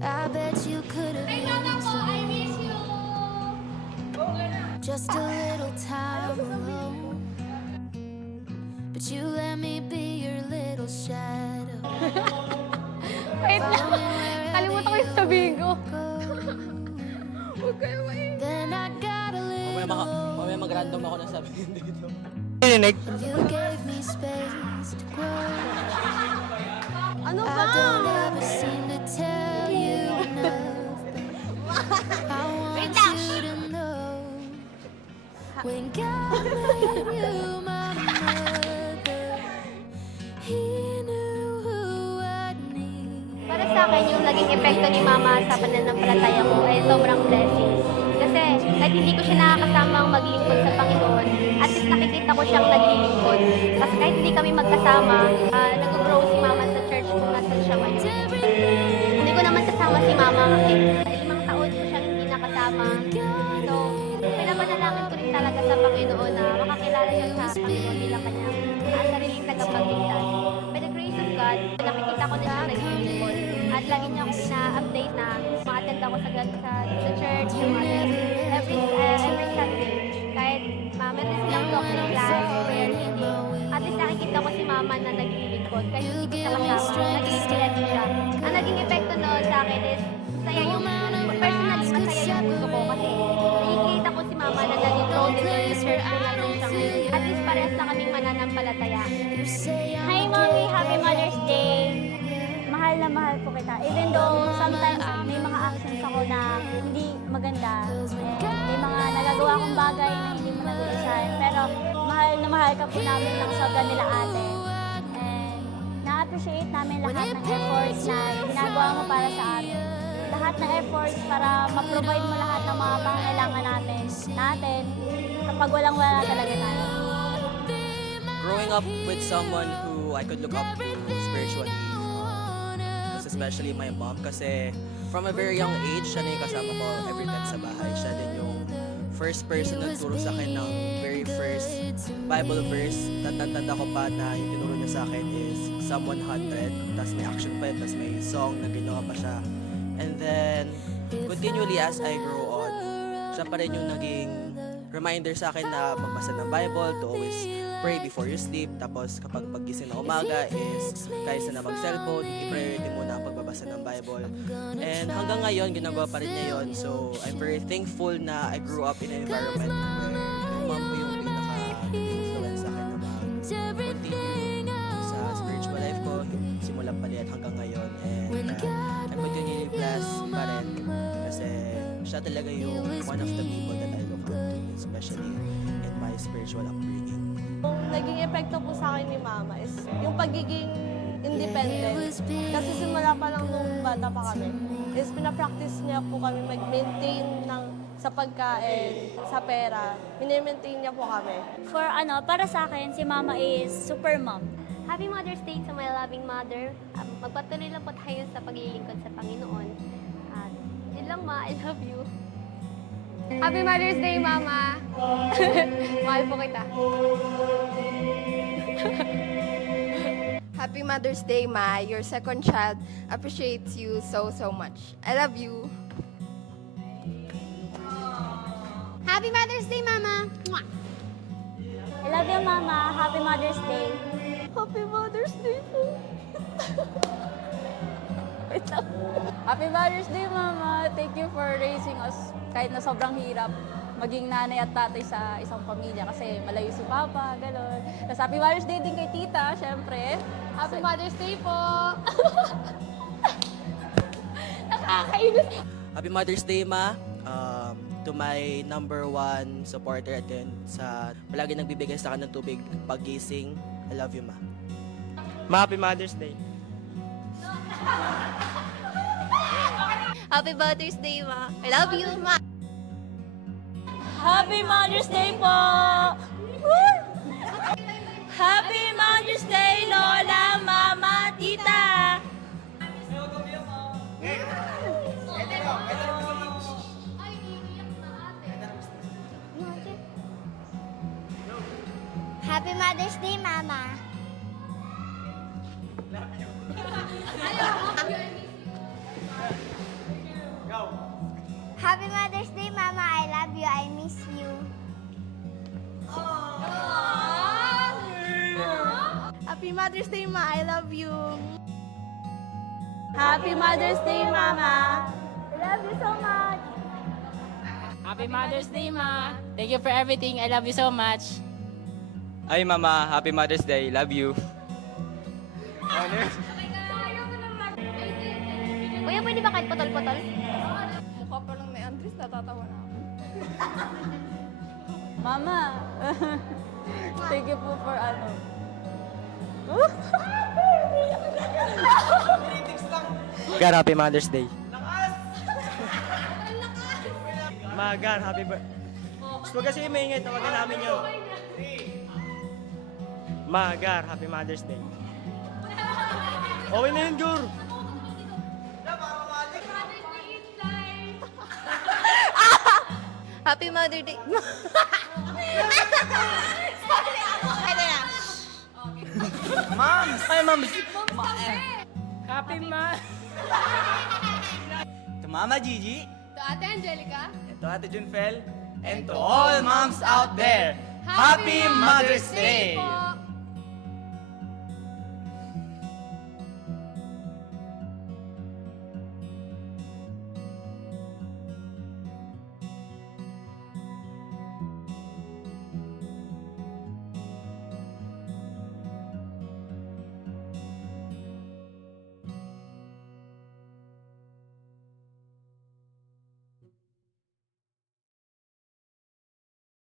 I bet you could have used I miss you. just a little time alone, but you let me be your little shadow. Wait lang. Kalimutan ko yung sabihin ko. Then I got a little. Mamaya mag-random ako na sabihin dito. You gave me space to grow. Ano I ba? don't ever seem to tell you enough, but I want you to know when God made you my mother, He knew who I need. Para sa akin, yung naging epekto ni Mama sa pananampalataya ko ay sobrang blessing. Kasi kahit hindi ko siya nakakasamang maglingkod sa Panginoon, at least nakikita ko siyang naglilingkod. Kasi kahit hindi kami magkasama, nag-grow si Mama sa church kung nasan siya ngayon. Hindi ko naman kasama si Mama kasi 5 taon ko siyang hindi nakasama. So, pinapanalangin ko rin talaga sa Panginoon na makakilala siya sa Panginoon bilang kanyang sariling tagapagligtas. By the grace of God, nakikita ko na siya naglilingkod. At lagi niya ako ina-update na ma-attend ako sa church, yung every Sunday. Kahit meron silang doctrine class, prayer meeting. At least nakikita ko si Mama na naglilingkod. Kahit hindi ko siya kasama, naging blessed siya. Ang naging epekto noon sa akin is, masaya yung, personally masaya yung puso ko kasi nakikita ko si Mama na nag-grow din sa church kung nasan siya ngayon. At least parehas na kaming mananampalataya. Hi, Mommy! Happy Mother's Day! Mahal na mahal po kita. Even though sometimes may mga actions ako na hindi maganda. May mga nagagawa kong bagay na hindi mo nagustuhan. Pero mahal na mahal ka po namin ng sobra nila ate. And na-appreciate namin lahat ng efforts na ginagawa mo para sa atin. Lahat ng efforts para ma-provide mo lahat ng mga pangailangan natin kapag walang-wala talaga tayo. Growing up with someone who I could look up to spiritually, most especially my mom, kasi from a very young age, siya na yung kasama ko every time sa bahay. Siya din yung first person na nagturo sa akin ng very first Bible verse. Tanda ko pa na yung tinuro niya sa akin is Psalm 100, tapos may action pa yun, tapos may song na ginawa pa siya. And then, continually as I grow on, siya pa rin yung naging reminder sa akin na magbasa ng Bible, to always pray before you sleep. Tapos kapag paggising na umaga is kaysa na mag-cellphone, i-priority muna ang pagbabasa ng Bible. And hanggang ngayon, ginagawa pa rin niya yun. So, I'm very thankful na I grew up in an environment where yung mom ko yung pinaka-influence sa akin na mag-continue sa spiritual life ko, simulan paliit hanggang ngayon. And I'm continually blessed pa rin kasi siya talaga yung one of the people that I look up to, especially in my spiritual upbringing. Yung naging epekto po sa akin ni Mama is yung pagiging independent. Kasi simula pa lang nung bata pa kami, is pinapractice niya po kami mag-maintain sa pagkain, sa pera. Mini-maintain niya po kami. Para sa akin, si Mama is super mom. Happy Mother's Day to my loving mother. Magpatuloy lang po tayo sa paglilingkod sa Panginoon. At yun lang, Ma, I love you. Happy Mother's Day, Mama! Mahal po kita. Happy Mother's Day, Ma. Your second child appreciates you so much. I love you. Happy Mother's Day, Mama! Mwah! I love you, Mama. Happy Mother's Day. Happy Mother's Day po. Happy Mother's Day, Mama! Thank you for raising us kahit na sobrang hirap maging nanay at tatay sa isang pamilya kasi malayo si Papa, gano'n. Tapos Happy Mother's Day din kay Tita, syempre. Happy Mother's Day po! Nakakainis! Happy Mother's Day, Ma. To my number one supporter at yun, sa palagi nagbibigay sa akin ng tubig paggising. I love you, Ma. Ma, Happy Mother's Day. Happy Mother's Day, Ma. I love you, Ma. Happy Mother's Day po! Happy Mother's Day, Lola, Mama, Tita! Happy Mother's Day, Mama. Happy Mother's Day, Mama. I love you. I miss you. Happy Mother's Day, Ma. I love you. Happy Mother's Day, Mama. I love you so much. Happy Mother's Day, Ma. Thank you for everything. I love you so much. Ay, Mama, Happy Mother's Day. Love you. Kuya, pwede ba kahit putol-putol? Mukha pa lang ni Andres, natatawa na ako. Mama, thank you po for ano. Gar, Happy Mother's Day. Magar, happy birthday. Huwag kasi maingay, tawagan namin yun. Magar, Happy Mother's Day. Okay na yun, Gur. Happy Mother's Day. Moms! Ay, moms! Happy Ma... To Mama Gigi, To Ate Angelica. and to Ate Junfel, and to all moms out there, Happy Mother's Day!